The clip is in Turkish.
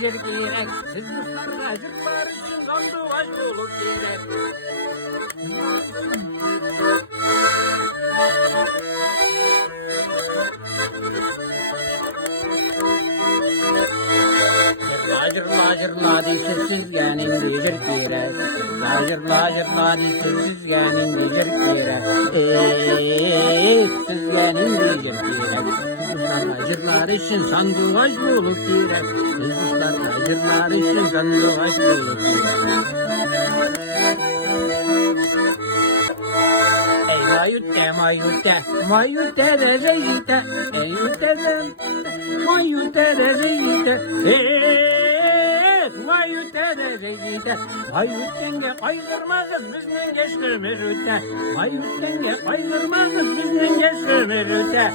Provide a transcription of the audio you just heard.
gecir gerek. Siz kuşlar acıklar için kandıvaç bulup gerek. Lacır lacır ladi sessizgenin gecir gerek. Lacır lacır ladi sessizgenin gecir gerek. Sizgenin gecir gerek. Kuşlar lacırlar için sandıvaç bulup gerek. Biz kuşlar lacırlar için sandıvaç bulup gerek. Mayute, mayute, mayute de zeyite, eyute de, mayute de zeyite, mayute de zeyite, mayutenge kaygırma kız bizden geçtiğimiz öte, mayutenge kaygırma kız bizden geçtiğimiz öte,